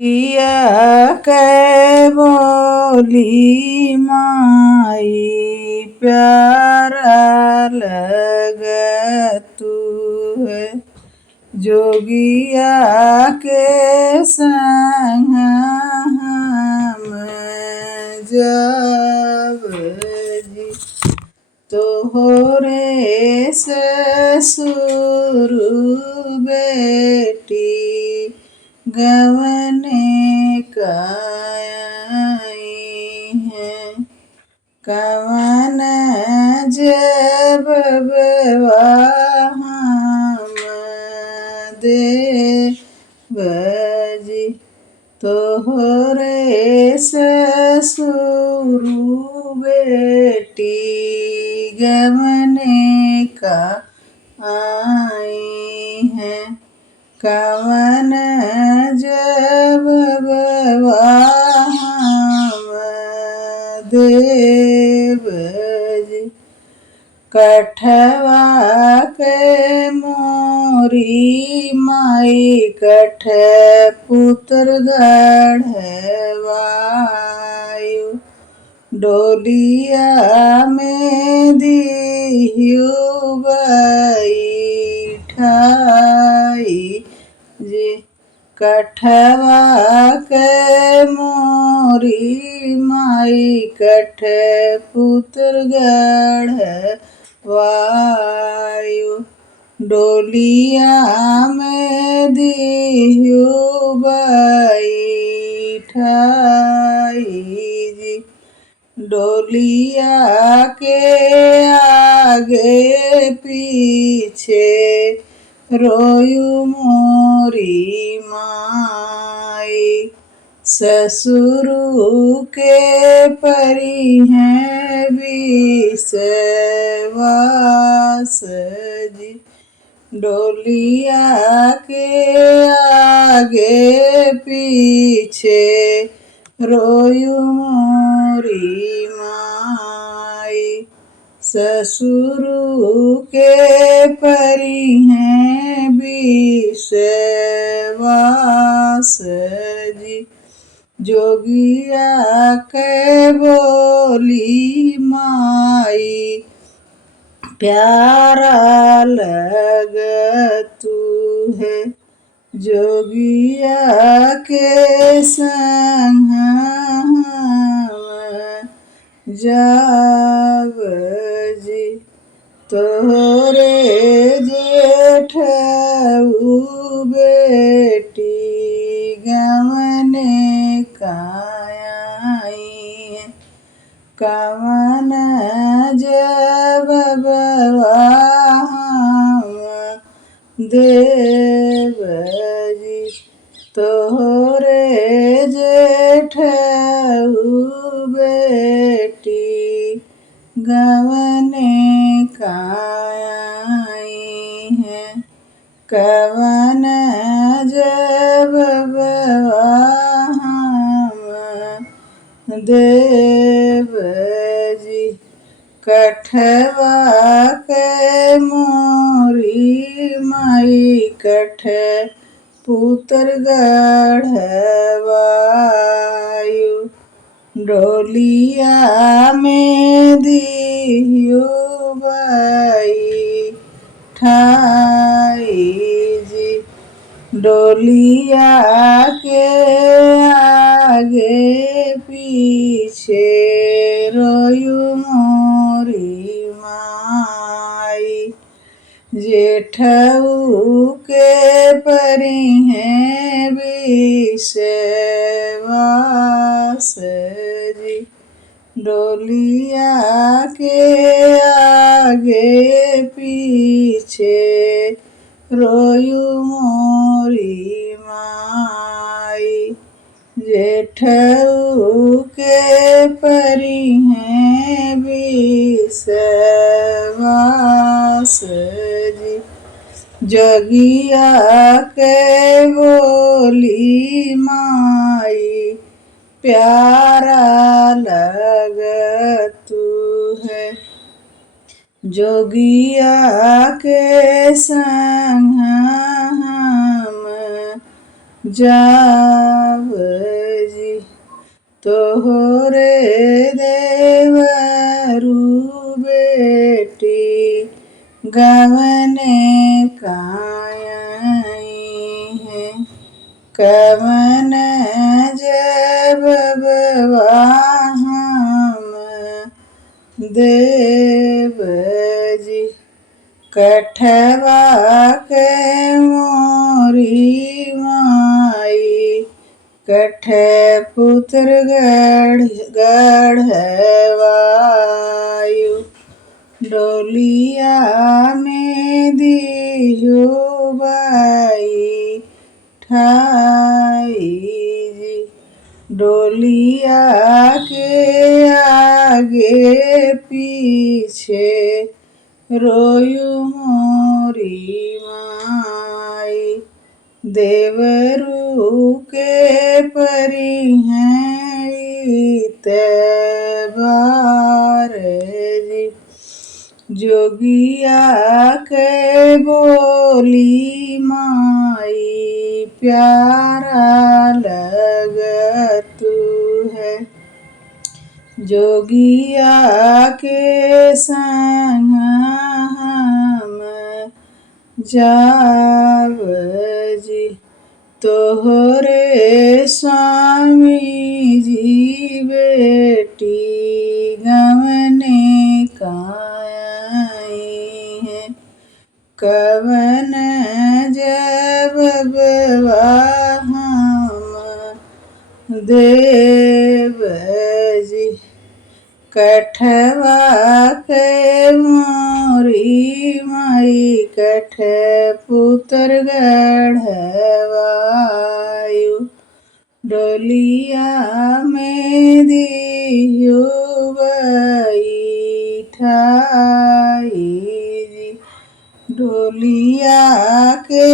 किया कै बोली माई प्यारा लगतु है। जोगिया के संग हम जब जी तोहरे ससुर बेटी गवने काई है। कवन जब हम देवजी तोहरे ससुर बेटी गवने का आई है। कवन जब हम देवजी कठवा के मोरी माई कठ पुत्र गढ़वायु डोलिया में दियु बैठाई जी कठवा के मोरी माई कठ पुत्र गढ़वायु डोलिया में दियु बैठाई जी डोलिया के आगे पीछे रोयु मोरी माई ससुरु के परी हैं विश्वास जी डोलिया के आगे पीछे रोयु मोरी माई ससुरु के परी हैं विश्वास जी जोगिया के बोली माई प्यारा लगतु है। जोगिया के संग हम जब जी तोहरे जेठऊ बेटी गवने काई कवन जब हम देवजी तोहरे जेठऊ बेटी गवने काई है। कवन जब हम देवजी कठवा के मोरी माई कठ पुत्र गढ़वायु डोलिया में दियु बैठाई जी डोलिया के आगे पीछे रोयु मोरी माई जेठऊ के परी हैं विश्वास जी डोलिया के आगे पीछे रोयु मोरी माई जेठऊ के परी हैं विश्वास जी जोगिया के बोली माई प्यारा लगतु है। जोगिया के संग हम जाव तोहरे देवरू बेटी गवने कायई है कवन जब हम देवजी कठवा के मोरी माई कठ पुत्र गढ़वायु डोलिया में दियो बाई ठाई जी डोलिया के आगे पीछे रोयु मोरी माई देवरू के परी हैं इतबार जी जोगिया के बोली माई प्यारा लगतू है जोगिया के संग हम जावजी तोहरे स्वामी जी बेटी गवने कायई है कवन जब हम देवजी कठवा के मोरी माई कठ पुत्र गढ़वायु डोलिया में दियो बैठाई डोलिया के